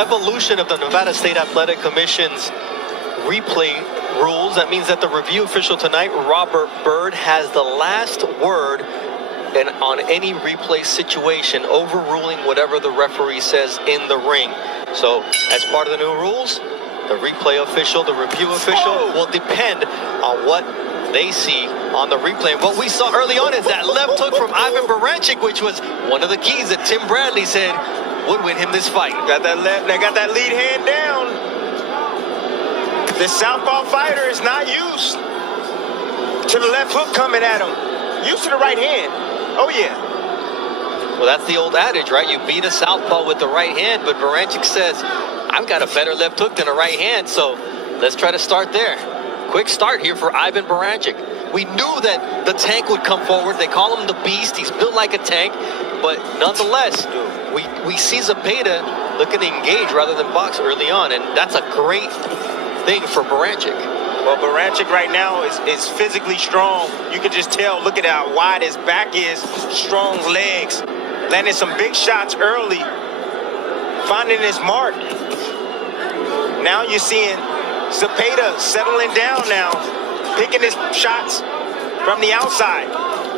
evolution of the Nevada State Athletic Commission's replay rules. That means that the review official tonight, Robert Byrd, has the last word on any replay situation, overruling whatever the referee says in the ring. So, as part of the new rules, the replay official, the review official will depend on what they see on the replay. And what we saw early on is that left hook from Ivan Baranchyk, which was one of the keys that Tim Bradley said would win him this fight. Got that lead hand down. The southpaw fighter is not used to the left hook coming at him. Used to the right hand. Oh, yeah. Well, that's the old adage, right? You beat a southpaw with the right hand, but Baranchyk says, I've got a better left hook than a right hand, so let's try to start there. Quick start here for Ivan Baranchyk. We knew that the tank would come forward. They call him the Beast. He's built like a tank, but nonetheless, we see Zepeda looking to engage rather than box early on, and that's a great thing for Baranchyk. Well, Baranchyk right now is physically strong. You can just tell, look at how wide his back is, strong legs, landing some big shots early, finding his mark. Now you're seeing Zepeda settling down now, picking his shots from the outside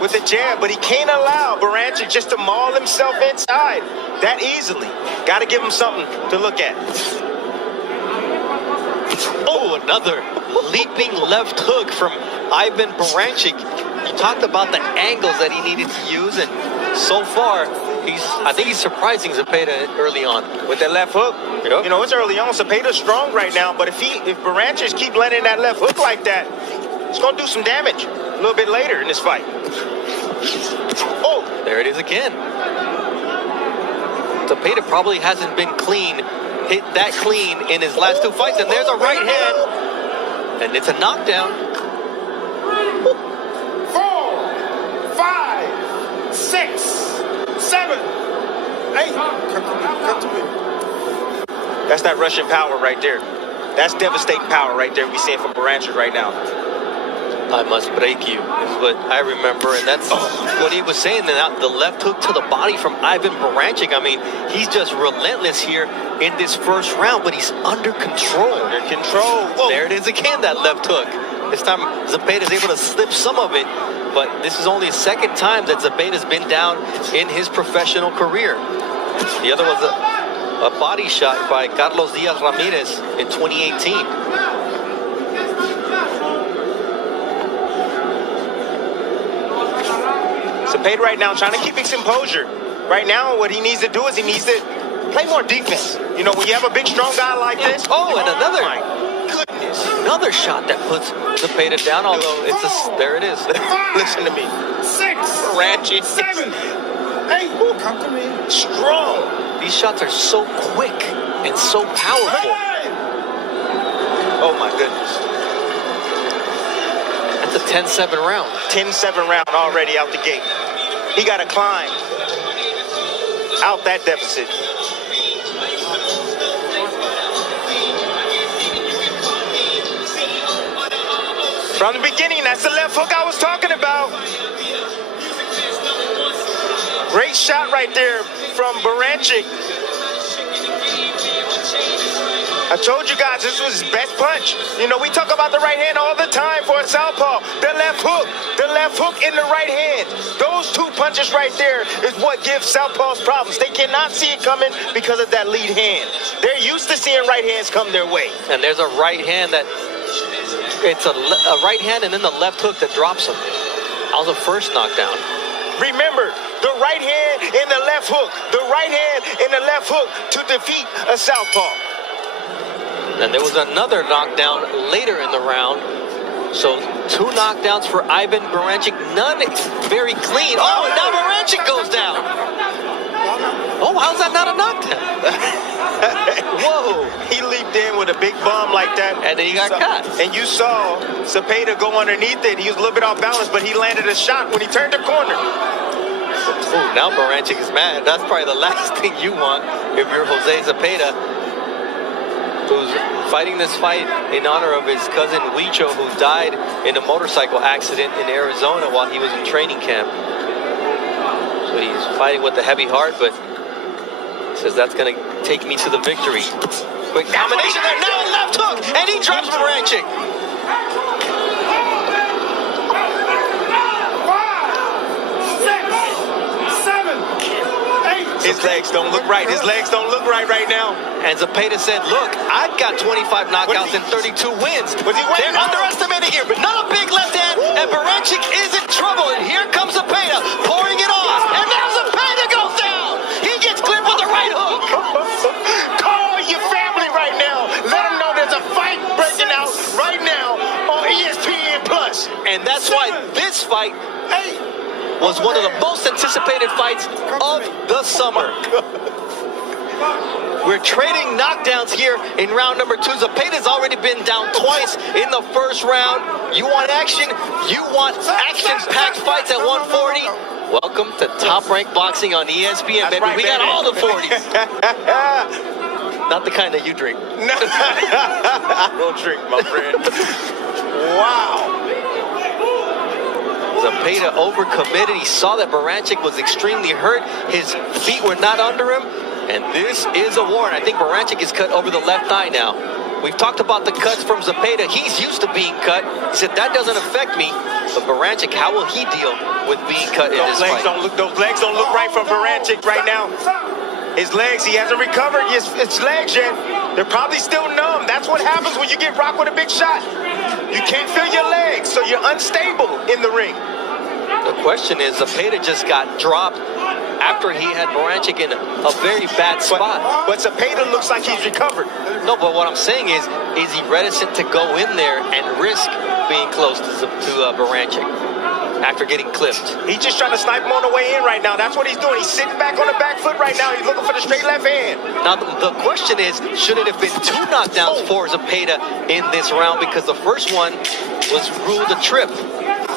with a jab, but he can't allow Baranchyk just to maul himself inside that easily. Got to give him something to look at. Oh, another leaping left hook from Ivan Baranchyk. You talked about the angles that he needed to use, and so far, I think he's surprising Zepeda early on. With that left hook, yep. You know, it's early on. Zepeda's strong right now, but if Baranchyk keep landing that left hook like that, it's going to do some damage a little bit later in this fight. Oh, there it is again. Zepeda probably hasn't been hit that clean in his last two fights, and there's a right hand, and it's a knockdown. 4, 5, 6, 7, 8. That's that Russian power right there. That's devastating power right there we're seeing from Baranchyk right now. I must break you, is what I remember, and that's what he was saying. The left hook to the body from Ivan Baranchyk. I mean, he's just relentless here in this first round, but he's under control. Under control. Whoa. There it is again, that left hook. This time, Zepeda is able to slip some of it, but this is only the second time that Zepeda's been down in his professional career. The other was a body shot by Carlos Diaz Ramirez in 2018. Zepeda right now trying to keep his composure. Right now, what he needs to do is he needs to play more defense. You know, when you have a big, strong guy like this. Oh, and another. My goodness. Another shot that puts Zepeda down, although there it is. Listen to me. 6, Baranchyk. 7, 8. Come to me. Strong. These shots are so quick and so powerful. Oh, my goodness. That's a 10-7 round. 10-7 round already out the gate. He got to climb out that deficit. From the beginning, that's the left hook I was talking about. Great shot right there from Baranchyk. I told you guys this was his best punch. You know, we talk about the right hand all the time for a southpaw. The left hook in the right hand. Those two punches right there is what gives southpaws problems. They cannot see it coming because of that lead hand. They're used to seeing right hands come their way. And there's a right hand that, it's a right hand and then the left hook that drops him. That was the first knockdown. Remember, the right hand and the left hook. The right hand and the left hook to defeat a southpaw. And there was another knockdown later in the round. So 2 knockdowns for Ivan Baranchyk, none very clean. Oh, and now Baranchyk goes down. Oh, how's that not a knockdown? Whoa. He leaped in with a big bomb like that. And then he got caught. And you saw Zepeda go underneath it. He was a little bit off balance, but he landed a shot when he turned the corner. Oh, now Baranchyk is mad. That's probably the last thing you want if you're Jose Zepeda, who's fighting this fight in honor of his cousin Huicho, who died in a motorcycle accident in Arizona while he was in training camp. So he's fighting with a heavy heart, but Says that's going to take me to the victory. Quick combination there. Now left hook. And he drops Baranchyk. 5, 6, 7, 8. His legs don't look right. His legs don't look right now. And Zepeda said, look, I've got 25 knockouts and 32 wins. They're underestimating here, but not a big left hand. And Baranchyk is in trouble. And here comes Zepeda pouring it on. And now Zepeda goes down. He gets clipped with the right hook. Call your family right now. Let them know there's a fight breaking out right now on ESPN Plus. And that's why this fight was one of the most anticipated fights of the summer. We're trading knockdowns here in round number 2. Zepeda's already been down twice in the first round. You want action? You want action-packed fights at 140? Welcome to Top Rank Boxing on ESPN, baby. Right, we got all the 40s. Not the kind that you drink. I don't drink, my friend. Wow. Zepeda overcommitted. He saw that Baranchyk was extremely hurt. His feet were not under him. And this is a war. And I think Baranchyk is cut over the left thigh now. We've talked about the cuts from Zepeda. He's used to being cut. He said, that doesn't affect me. But Baranchyk, how will he deal with being cut in this fight? Those legs don't look right from Baranchyk right now. His legs, he hasn't recovered his legs yet. They're probably still numb. That's what happens when you get rocked with a big shot. You can't feel your legs, so you're unstable in the ring. The question is, Zepeda just got dropped after he had Baranchyk in a very bad spot. But Zepeda looks like he's recovered. No, but what I'm saying is he reticent to go in there and risk being close to Baranchyk after getting clipped? He's just trying to snipe him on the way in right now. That's what he's doing. He's sitting back on the back foot right now. He's looking for the straight left hand. Now, the question is, should it have been 2 knockdowns for Zepeda in this round? Because the first one was ruled a trip.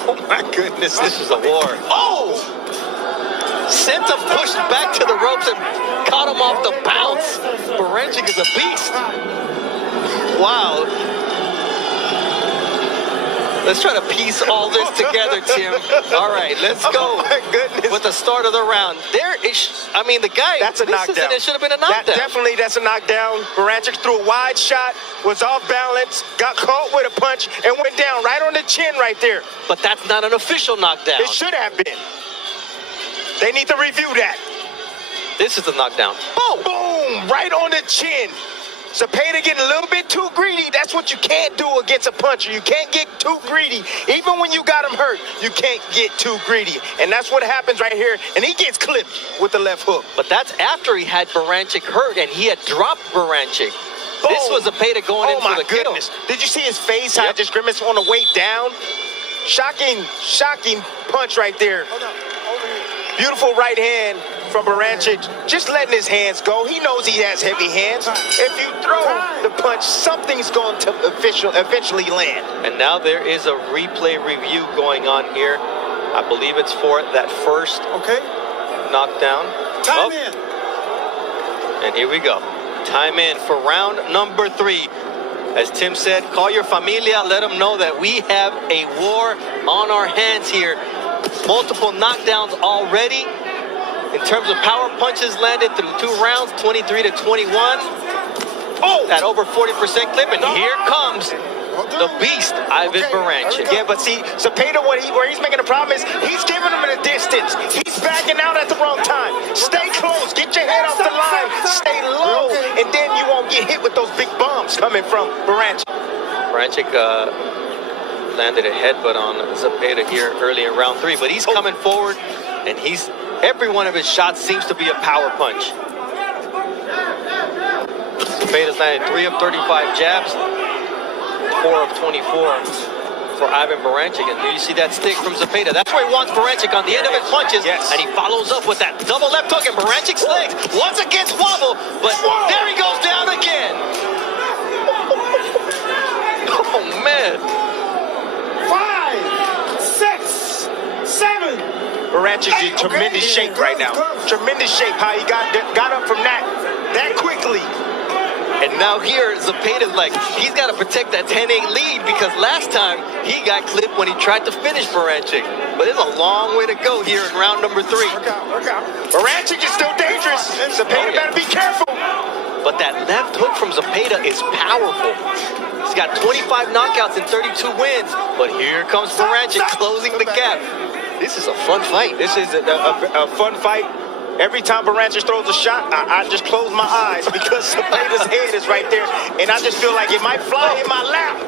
Oh, my goodness. This is a war. Oh! Sent him pushed back to the ropes and caught him off the bounce. Baranchyk is a beast. Wow. Let's try to piece all this together, Tim. All right, let's go. Oh my goodness. With the start of the round. I mean, the guy. That's a knockdown. It should have been a knockdown. That's a knockdown. Baranchyk threw a wide shot, was off balance, got caught with a punch, and went down right on the chin right there. But that's not an official knockdown. It should have been. They need to review that. This is the knockdown. Boom! Boom! Right on the chin. Zepeda getting a little bit too greedy. That's what you can't do against a puncher. You can't get too greedy. Even when you got him hurt, you can't get too greedy. And that's what happens right here. And he gets clipped with the left hook. But that's after he had Baranchyk hurt and he had dropped Baranchyk. Boom. This was Zepeda going in for the kill. Goodness. Did you see his face? How it just grimaced on the way down? Shocking punch right there. Beautiful right hand from Baranchyk, just letting his hands go. He knows he has heavy hands. If you throw the punch, something's going to eventually land. And now there is a replay review going on here. I believe it's for that first knockdown. Time in. And here we go. Time in for round number 3. As Tim said, call your familia. Let them know that we have a war on our hands here. Multiple knockdowns already. In terms of power punches landed through 2 rounds, 23 to 21. Oh, at over 40% clip, and here comes the beast, Ivan Baranchyk. Yeah, but see, Zepeda, where he's making a problem is he's giving him a distance. He's backing out at the wrong time. Stay close, get your head off the line, stay low, and then you won't get hit with those big bombs coming from Baranchyk. Baranchyk landed a headbutt on Zepeda here early in round 3, but he's coming forward, and every one of his shots seems to be a power punch. Zepeda's landed 3 of 35 jabs, 4 of 24 for Ivan Baranchyk. And do you see that stick from Zepeda? That's where he wants Baranchyk on the end of his punches. Yes. And he follows up with that double left hook, and Barancyk's legs once again wobble, but there he goes down again. Oh, man. 5, 6, 7. Barancyk's in tremendous shape right now. Tremendous shape. How he got up from that quickly. And Now here, Zepeda's like, he's got to protect that 10-8 lead because last time he got clipped when he tried to finish Baranchyk. But it's a long way to go here in round number 3. Work out. Baranchyk is still dangerous. Zepeda better be careful. But that left hook from Zepeda is powerful. He's got 25 knockouts and 32 wins. But here comes Baranchyk closing the gap. This is a fun fight. This is a fun fight. Every time Baranchyk throws a shot, I just close my eyes because Zepeda's head is right there. And I just feel like it might fly in my lap.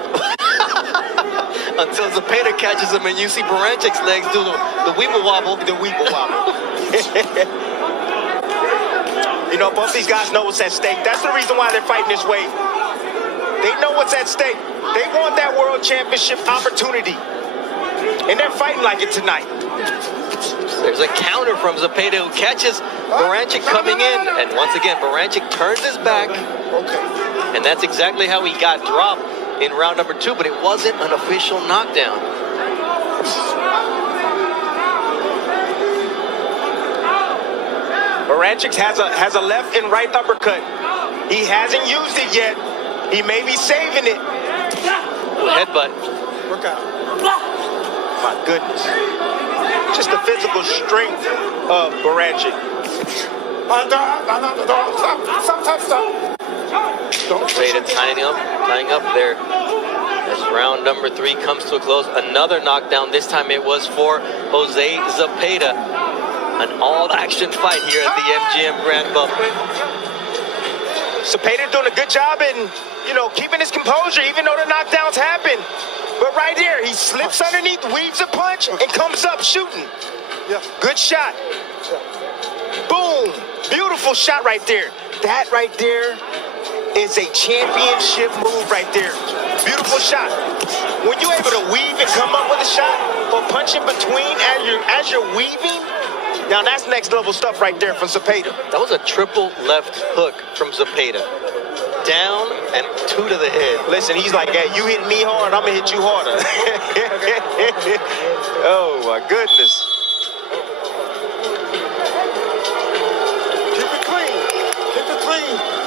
Until Zepeda catches him and you see Barancyk's legs do the weeble wobble. The weeble wobble. You know, both these guys know what's at stake. That's the reason why they're fighting this way. They know what's at stake. They want that world championship opportunity. And they're fighting like it tonight. There's a counter from Zepeda who catches Baranchyk coming in. And once again, Baranchyk turns his back. And that's exactly how he got dropped in round number 2, but it wasn't an official knockdown. Baranchyk has a left and right uppercut. He hasn't used it yet. He may be saving it. Headbutt. Work out. My goodness. Just the physical strength of Baranchyk. Stop. Zepeda tying up there. As round number 3 comes to a close, another knockdown. This time it was for Jose Zepeda. An all-action fight here at the MGM Grand Bubble. Zepeda doing a good job in, keeping his composure, even though the knockdowns happen. But right there, he slips underneath, weaves a punch, and comes up shooting. Yeah. Good shot. Boom. Beautiful shot right there. That right there is a championship move right there. Beautiful shot. When you're able to weave and come up with a shot or punch in between as you're weaving, now that's next level stuff right there from Zepeda. That was a triple left hook from Zepeda. Down and 2 to the head. Listen, he's like, hey, you hit me hard, I'm gonna hit you harder. Oh my goodness.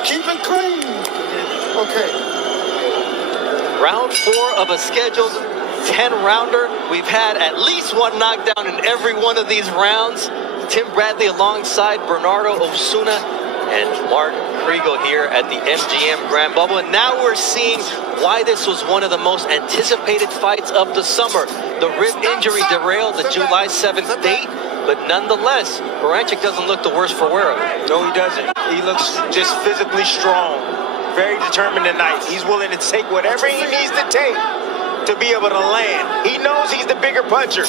Keep it clean. Okay. Round 4 of a scheduled 10-rounder. We've had at least one knockdown in every one of these rounds. Tim Bradley alongside Bernardo Osuna and Mark Kriegel here at the MGM Grand Bubble. And now we're seeing why this was one of the most anticipated fights of the summer. The rib injury derailed the July 7th date, but nonetheless, Baranchyk doesn't look the worse for wear of it. No, he doesn't. He looks just physically strong, very determined tonight. He's willing to take whatever he needs to take to be able to land. He knows he's the bigger puncher.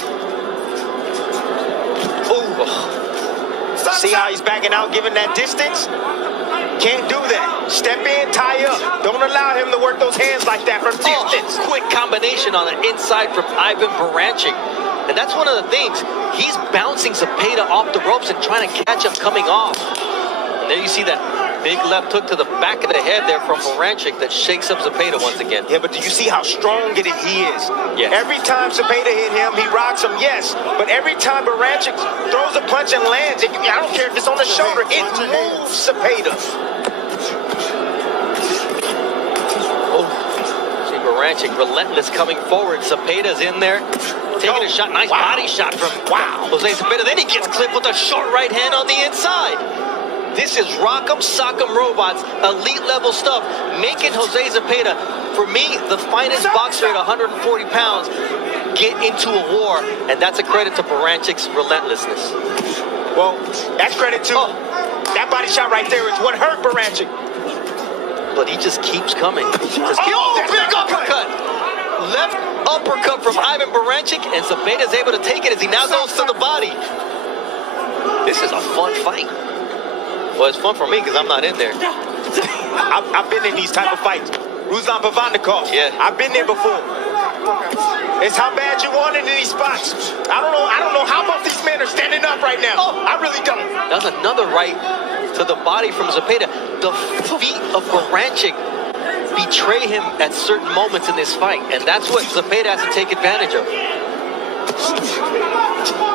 Ooh. See how he's backing out, giving that distance? Can't do that. Step in, tie up. Don't allow him to work those hands like that from distance. Quick combination on the inside from Ivan Baranchyk. And that's one of the things. He's bouncing Zepeda off the ropes and trying to catch him coming off. And there you see that big left hook to the back of the head there from Baranchyk that shakes up Zepeda once again. Yeah, but do you see how strong he is? Yes. Every time Zepeda hit him, he rocks him, yes. But every time Baranchyk throws a punch and lands, I don't care if it's on the shoulder, it moves Zepeda. Oh, see Baranchyk relentless coming forward. Zepeda's in there. Taking a shot, nice body shot from Jose Zepeda. Then he gets clipped with a short right hand on the inside. This is Rock'em Sock'em Robots, elite level stuff, making Jose Zepeda, for me, the finest boxer at 140 pounds, get into a war, and that's a credit to Barancyk's relentlessness. Well, that's credit to that body shot right there is what hurt Baranchyk. But he just keeps coming. Big uppercut. Left uppercut from Ivan Baranchyk, and Zepeda's able to take it as he now goes to the body. This is a fun fight. Well, it's fun for me because I'm not in there. I've been in these type of fights. Ruslan Pavandikov. Yeah. I've been there before. It's how bad you want it in these spots. I don't know how both these men are standing up right now. I really don't. That's another right to the body from Zepeda. The feet of Baranchyk betray him at certain moments in this fight, and that's what Zepeda has to take advantage of.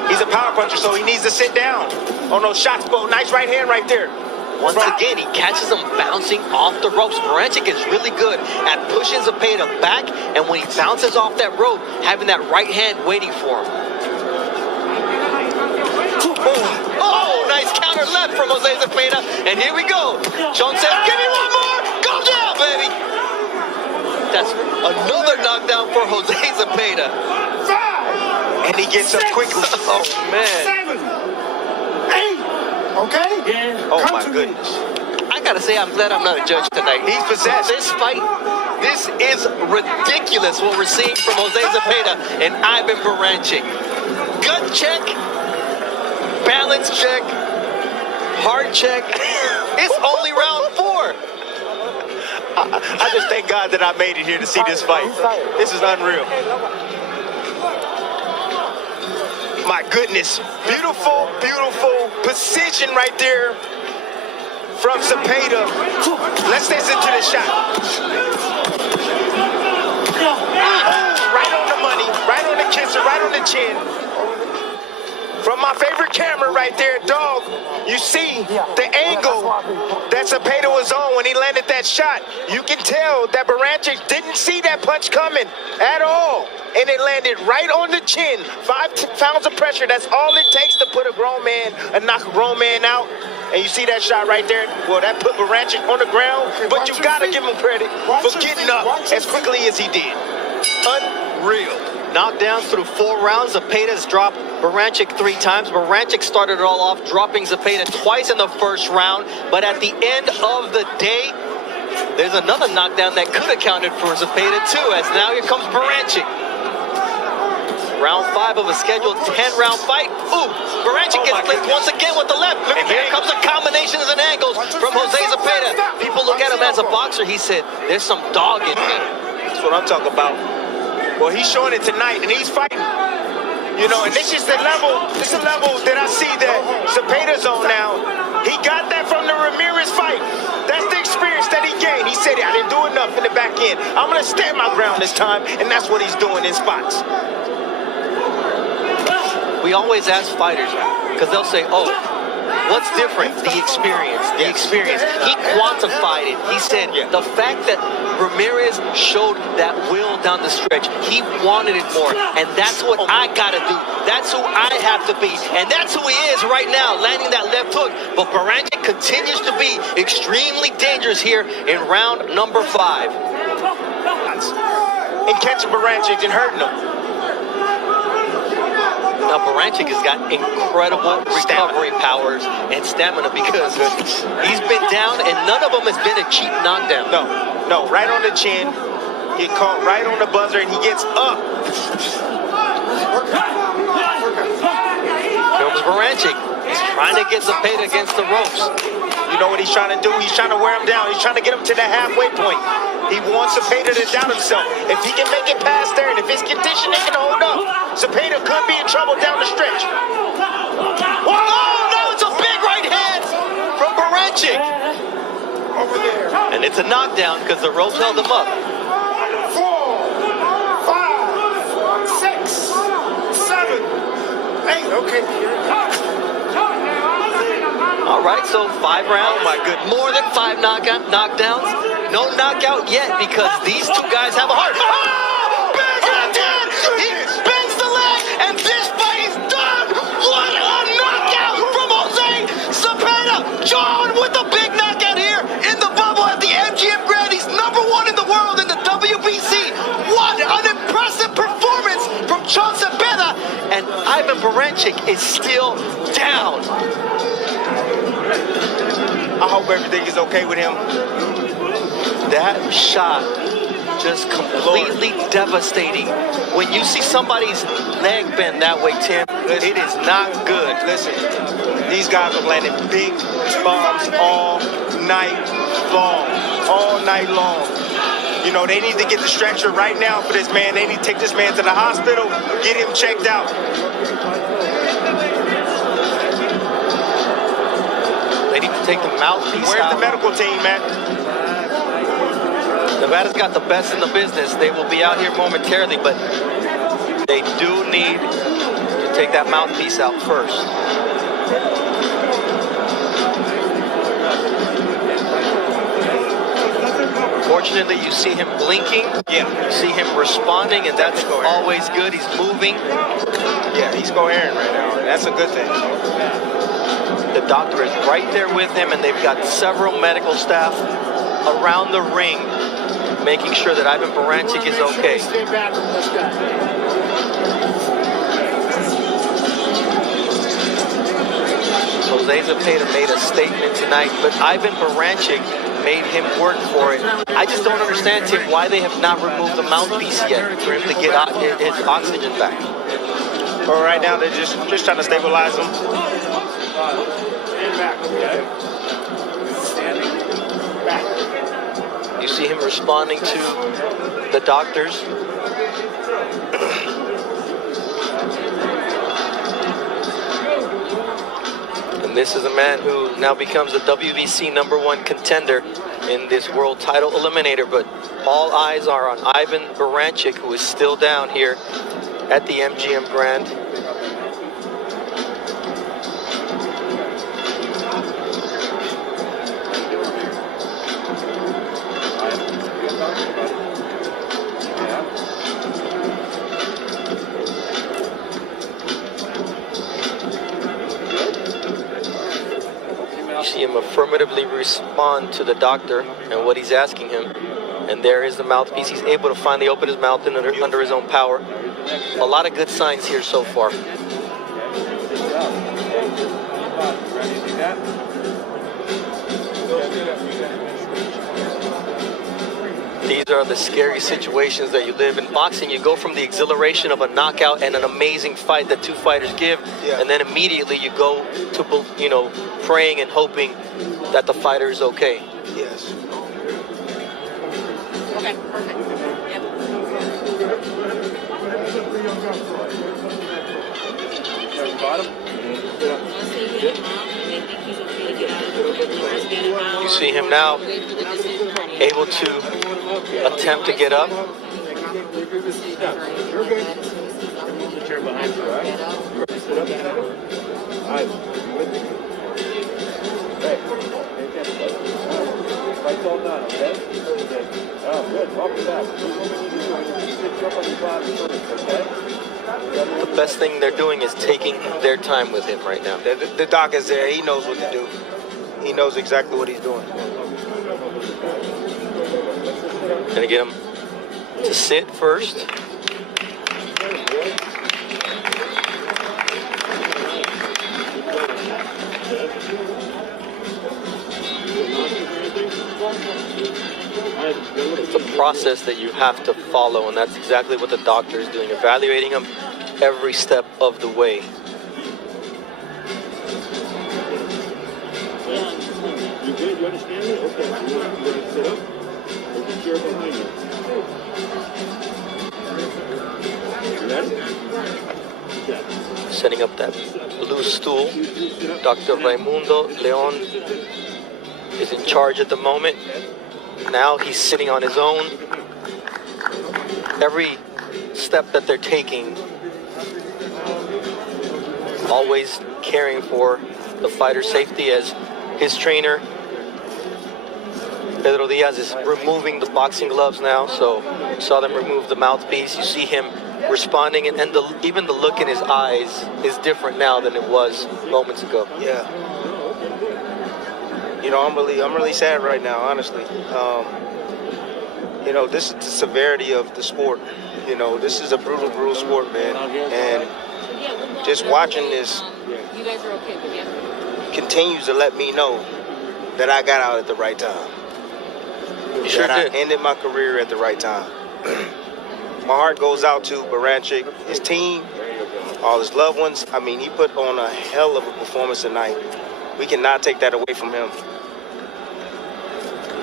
He's a power puncher, so he needs to sit down on those shots. Oh, nice right hand right there. Once again, he catches him bouncing off the ropes. Baranchyk is really good at pushing Zepeda back, and when he bounces off that rope, having that right hand waiting for him. Oh, nice counter left from Jose Zepeda, and here we go. Sean says, give me one more. Go down, baby. That's another knockdown for Jose Zepeda. And he gets up quickly. Oh, man. 7, 8. Okay? Oh, Come my to me. goodness. I gotta say, I'm glad I'm not a judge tonight. He's possessed. This fight, this is ridiculous what we're seeing from Jose Zepeda and Ivan Baranchyk. Gut check, balance check, heart check. It's only round 4. I just thank God that I made it here to see this fight. This is unreal. My goodness. Beautiful, beautiful precision right there from Zepeda. Let's listen to the shot. Right on the money, right on the kisser, right on the chin. From my favorite camera right there, dog, you see the angle that Zepeda was on when he landed that shot. You can tell that Baranchyk didn't see that punch coming at all. And it landed right on the chin. 5 pounds of pressure, that's all it takes to put a grown man and knock a grown man out. And you see that shot right there? Well, that put Baranchyk on the ground, but you gotta give him credit for getting up as quickly as he did. Unreal. Knockdowns through 4 rounds. Zepeda's dropped Baranchyk 3 times. Baranchyk started it all off, dropping Zepeda twice in the first round. But at the end of the day, there's another knockdown that could have counted for Zepeda too, as now here comes Baranchyk. Round 5 of a scheduled 10-round fight. Ooh, Baranchyk gets clipped once again with the left. And here comes the combinations and angles from Jose Zepeda. People look at him as a boxer. He said, there's some dog in me. That's what I'm talking about. Well, he's showing it tonight, and he's fighting. You know, and this is the level, this is the level that I see that Zepeda's on now. He got that from the Ramirez fight. That's the experience that he gained. He said, I didn't do enough in the back end. I'm going to stand my ground this time, and that's what he's doing in spots. We always ask fighters, because they'll say, oh, what's different? The experience, the experience. He quantified it. He said the fact that Ramirez showed that will down the stretch, he wanted it more, and that's what I gotta do. That's who I have to be, and that's who he is right now, landing that left hook. But Baranchyk continues to be extremely dangerous here in round number 5. And catching Baranchyk and hurting him. Now, Baranchyk has got incredible recovery powers and stamina because he's been down, and none of them has been a cheap knockdown. No, right on the chin. Get caught right on the buzzer, and he gets up. Comes Baranchyk. He's trying to get Zepeda against the ropes. You know what he's trying to do? He's trying to wear him down. He's trying to get him to that halfway point. He wants Zepeda to doubt himself. If he can make it past there, and if his conditioning can hold up, Zepeda could be in trouble down the stretch. Oh, no, it's a big right hand from Baranchyk. Over there. And it's a knockdown because the ropes held him up. 4, 5, 6, 7, 8. Okay. All right, so 5 rounds. Oh, my goodness. More than 5 knockdowns. No knockout yet because these 2 guys have a heart. Oh, big left hand! He bends the leg, and this fight is done! What a knockout from Jose Zepeda! John with the big knockout here in the bubble at the MGM Grand. He's number 1 in the world in the WBC. What an impressive performance from John Zepeda! And Ivan Baranchyk is still down. I hope everything is okay with him. That shot just completely devastating. When you see somebody's leg bend that way, Tim, it is not good. Listen, these guys are landing big bombs all night long. All night long. You know, they need to get the stretcher right now for this man. They need to take this man to the hospital, get him checked out. They need to take the mouthpiece Where's out. the medical team, man? Nevada's got the best in the business. They will be out here momentarily, but they do need to take that mouthpiece out first. Unfortunately, you see him blinking. Yeah. You see him responding, and that's always good. He's moving. Yeah, he's coherent right now. That's a good thing. The doctor is right there with him, and they've got several medical staff around the ring making sure that Ivan Baranchyk is okay. Stay back from this guy. Jose Zepeda made a statement tonight, but Ivan Baranchyk made him work for it. I just don't understand, Tim, why they have not removed the mouthpiece yet for him to get his oxygen back. But right now, they're just trying to stabilize him. Stand back, okay? Standing back. You see him responding to the doctors. And this is a man who now becomes a WBC #1 contender in this world title eliminator, but all eyes are on Ivan Baranchyk, who is still down here at the MGM Grand. You see him affirmatively respond to the doctor and what he's asking him. And there is the mouthpiece. He's able to finally open his mouth under his own power. A lot of good signs here so far. These are the scary situations that you live in. Boxing, you go from the exhilaration of a knockout and an amazing fight that two fighters give, and then immediately you go to, praying and hoping that the fighter is okay. Yes. Okay, perfect. Yep. You see him now able to attempt to get up. The best thing they're doing is taking their time with him right now. The doc is there. He knows what to do. He knows exactly what he's doing. Gonna get him to sit first. It's a process that you have to follow, and that's exactly what the doctor is doing, evaluating him every step of the way. You good? You understand it? Okay. You want to sit up? There's a chair behind you. You ready? Yeah. Setting up that blue stool. Dr. Raimundo Leon is in charge at the moment. Now he's sitting on his own. Every step that they're taking, always caring for the fighter's safety, as his trainer Pedro Diaz is removing the boxing gloves now. So you saw them remove the mouthpiece. You see him responding, and even the look in his eyes is different now than it was moments ago. Yeah. I'm really sad right now, honestly. This is the severity of the sport. This is a brutal sport, man. And just watching this You guys are okay, but yeah. continues to let me know that I got out at the right time. You sure that did. I ended my career at the right time. My heart goes out to Baranchyk, his team, all his loved ones. I mean, he put on a hell of a performance tonight. We cannot take that away from him.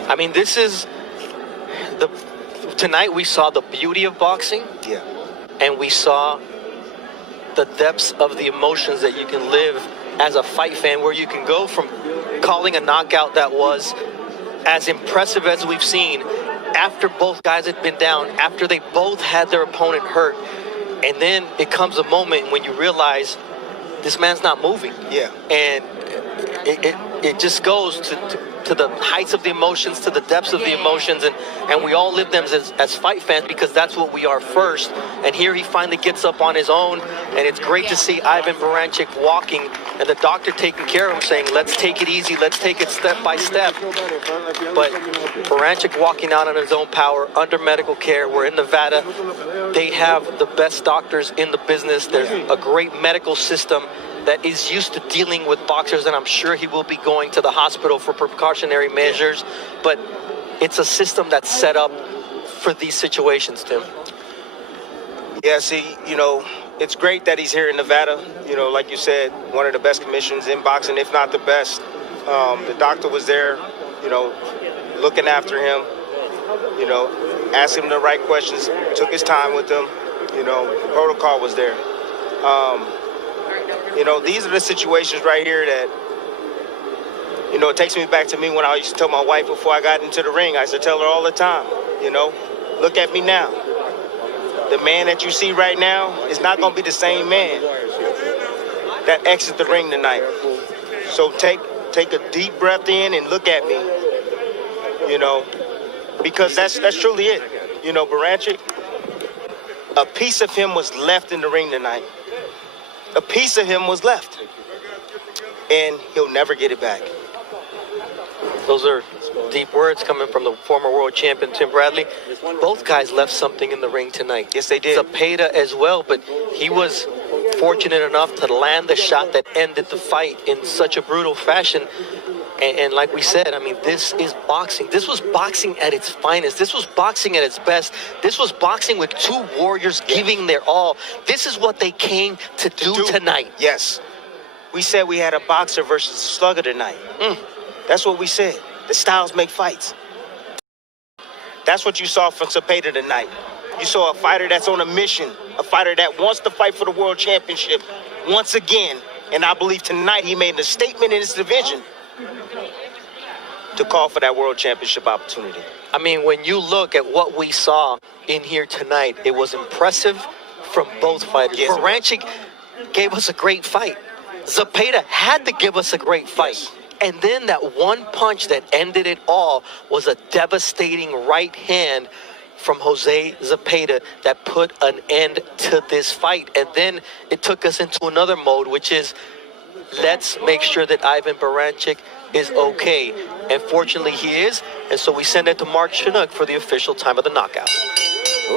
I mean, this is tonight we saw the beauty of boxing. Yeah. And we saw the depths of the emotions that you can live as a fight fan, where you can go from calling a knockout that was as impressive as we've seen after both guys had been down, after they both had their opponent hurt, and then it comes a moment when you realize this man's not moving. Yeah. And it just goes to to the heights of the emotions, to the depths of the emotions, and we all live them as fight fans because that's what we are first. And here he finally gets up on his own, and it's great to see Ivan Baranchyk walking and the doctor taking care of him, saying, let's take it easy, let's take it step by step. But Baranchyk walking out on his own power, under medical care. We're in Nevada. They have the best doctors in the business. There's a great medical system that is used to dealing with boxers, and I'm sure he will be going to the hospital for precautionary measures. But it's a system that's set up for these situations, Tim. Yeah, see, you know, it's great that he's here in Nevada. You know, like you said, one of the best commissions in boxing, if not the best. The doctor was there, you know, looking after him, you know, asking him the right questions, took his time with him. You know, the protocol was there. You know, these are the situations right here that, you know, it takes me back to me when I used to tell my wife before I got into the ring. I used to tell her all the time, you know, look at me now. The man that you see right now is not going to be the same man that exits the ring tonight. So take a deep breath in and look at me, you know, because that's truly it. You know, Baranchyk, a piece of him was left in the ring tonight. A piece of him was left, and he'll never get it back. Those are deep words coming from the former world champion, Tim Bradley. Both guys left something in the ring tonight. Yes, they did. Zepeda as well, but he was fortunate enough to land the shot that ended the fight in such a brutal fashion. And like we said, I mean, this is boxing. This was boxing at its finest. This was boxing at its best. This was boxing with two warriors giving their all. This is what they came to do tonight. Yes. We said we had a boxer versus a slugger tonight. That's what we said. The styles make fights. That's what you saw from Zepeda tonight. You saw a fighter that's on a mission, a fighter that wants to fight for the world championship once again. And I believe tonight he made a statement in his division to call for that world championship opportunity. I mean, when you look at what we saw in here tonight, it was impressive from both fighters. Yes. Baranchyk gave us a great fight. Zepeda had to give us a great fight. Yes. And then that one punch that ended it all was a devastating right hand from Jose Zepeda that put an end to this fight. And then it took us into another mode, which is, let's make sure that Ivan Baranchyk is okay. And fortunately he is. And so we send it to Mark Chinook for the official time of the knockout.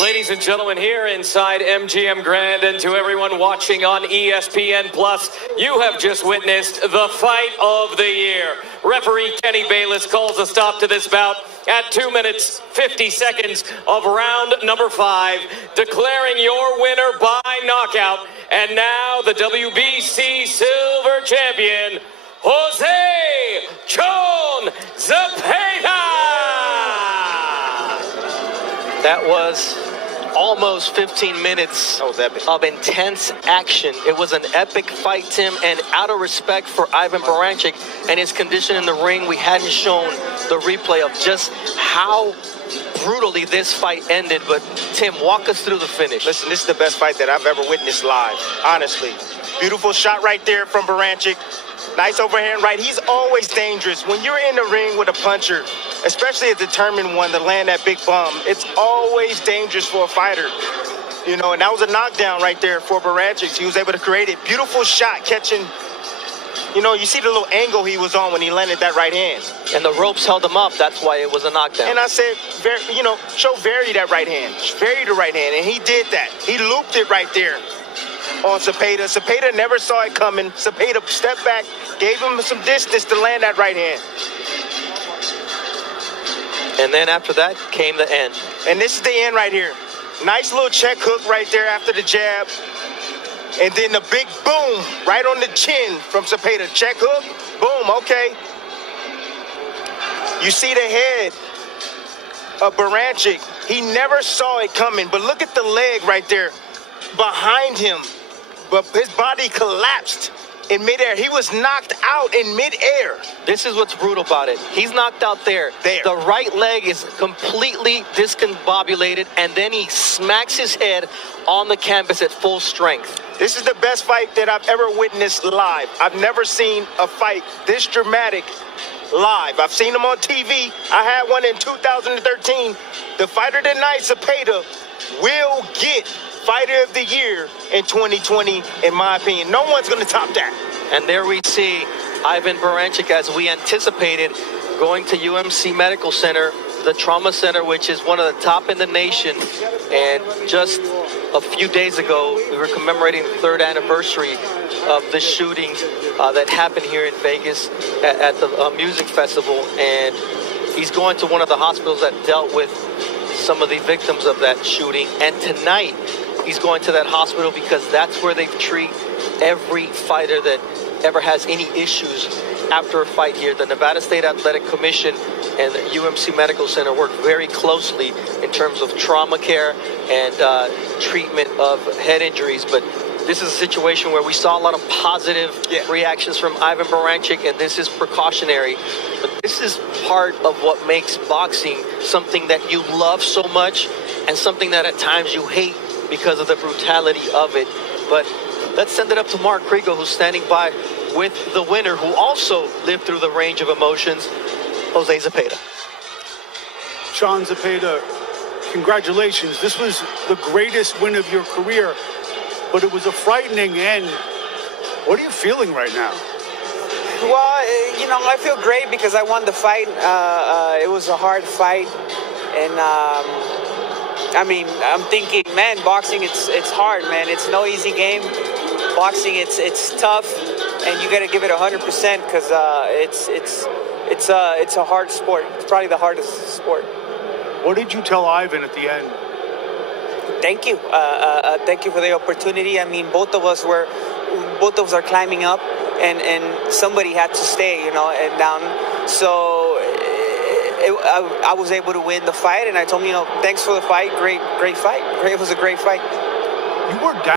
Ladies and gentlemen, here inside MGM Grand, and to everyone watching on ESPN Plus, you have just witnessed the fight of the year. Referee Kenny Bayless calls a stop to this bout at 2 minutes 50 seconds of round number 5, declaring your winner by knockout, and now the WBC Silver Champion, Jose "Chon" Zepeda. That was almost 15 minutes of intense action. It was an epic fight, Tim, and out of respect for Ivan Baranchyk and his condition in the ring, we hadn't shown the replay of just how brutally this fight ended. But Tim, walk us through the finish. Listen, this is the best fight that I've ever witnessed live, honestly. Beautiful shot right there from Baranchyk. Nice overhand right. He's always dangerous. When you're in the ring with a puncher, especially a determined one, to land that big bomb, it's always dangerous for a fighter. You know, and that was a knockdown right there for Baranchyk. He was able to create it. Beautiful shot catching. You know, you see the little angle he was on when he landed that right hand. And the ropes held him up. That's why it was a knockdown. And I said, you know, vary that right hand. Vary the right hand. And he did that. He looped it right there on Zepeda. Zepeda never saw it coming. Zepeda stepped back, gave him some distance to land that right hand. And then after that came the end. And this is the end right here. Nice little check hook right there after the jab. And then the big boom right on the chin from Zepeda. Check hook, boom, okay. You see the head of Baranchyk. He never saw it coming, but look at the leg right there behind him. But his body collapsed in midair. He was knocked out in midair. This is what's brutal about it. He's knocked out there. The right leg is completely discombobulated, and then he smacks his head on the canvas at full strength. This is the best fight that I've ever witnessed live. I've never seen a fight this dramatic live. I've seen him on TV. I had one in 2013. The fighter tonight, Zepeda, will get Fighter of the Year in 2020, in my opinion. No one's going to top that. And there we see Ivan Baranchyk, as we anticipated, going to UMC Medical Center, the trauma center, which is one of the top in the nation. And just a few days ago, we were commemorating the 3rd anniversary of the shooting that happened here in Vegas at the music festival. And he's going to one of the hospitals that dealt with some of the victims of that shooting. And tonight, he's going to that hospital because that's where they treat every fighter that ever has any issues after a fight here. The Nevada State Athletic Commission and the UMC Medical Center work very closely in terms of trauma care and treatment of head injuries. But this is a situation where we saw a lot of positive reactions from Ivan Baranchyk, and this is precautionary. But this is part of what makes boxing something that you love so much and something that at times you hate because of the brutality of it. But let's send it up to Mark Kriegel, who's standing by with the winner, who also lived through the range of emotions, Jose Zepeda. Sean Zepeda, congratulations. This was the greatest win of your career, but it was a frightening end. What are you feeling right now? Well, you know, I feel great because I won the fight. It was a hard fight, and I mean, I'm thinking, man, boxing, it's hard, man. It's no easy game. Boxing, it's tough, and you got to give it 100% because it's a hard sport. It's probably the hardest sport. What did you tell Ivan at the end? Thank you. Thank you for the opportunity. I mean, both of us are climbing up, and somebody had to stay, you know, and down. So I was able to win the fight, and I told him, you know, thanks for the fight. Great fight. It was a great fight. You were down.